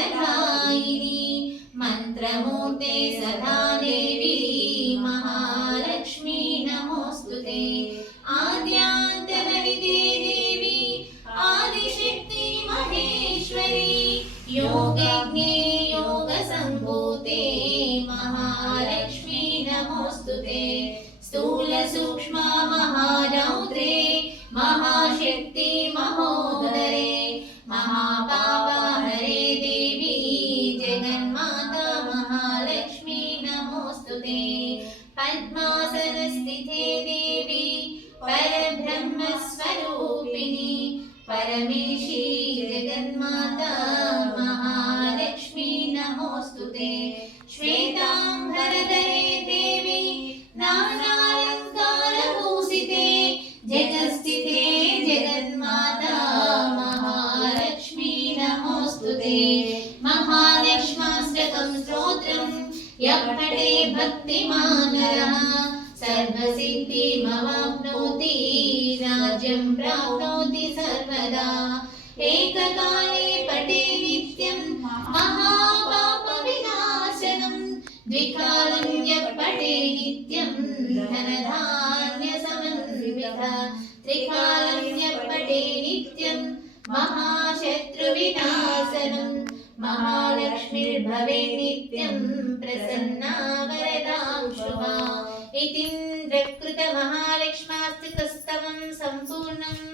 वरदायिनी मंत्रमूर्ते सदा देवी महालक्ष्मी नमोस्तुते आद्यांतरहिते देवी आदिशक्ति महेश्वरी योगज्ञे योगसम्भूते महालक्ष्मी नमोस्तुते स्थूल सूक्ष्म महारौद्रे महाशक्ति महोदरे महापापहरे देवी जगन्माता महालक्ष्मी नमोस्तुते पद्मासनस्थिते देवी परब्रह्मस्वरूपिणी परमेशी जगन्माता महालक्ष्मी नमोस्तुते श्वेतांबरधरे देवी नानालंकारभूषिते जगत्स्थिते जगन्माता महालक्ष्मी नमोस्तुते महालक्ष्म्याष्टकं स्तोत्रं यः पठे भक्तिमान् नरः सर्वसिद्धिमवाप्नोति राज्यं प्राप्नोति सर्वदा एककाले पठे नित्यं महापापविनाशनं द्विकालं यः पठे नित्यं धनधान्यसमन्वितः त्रिकालं यः पठे नित्यं महाशत्रुविनाशनं महालक्ष्मीर्भवे नित्यं प्रसन्ना वरदां शुभा इतीन्द्रकृत महालक्ष्म्यास्तुतस्तवं सम्पूर्णम्।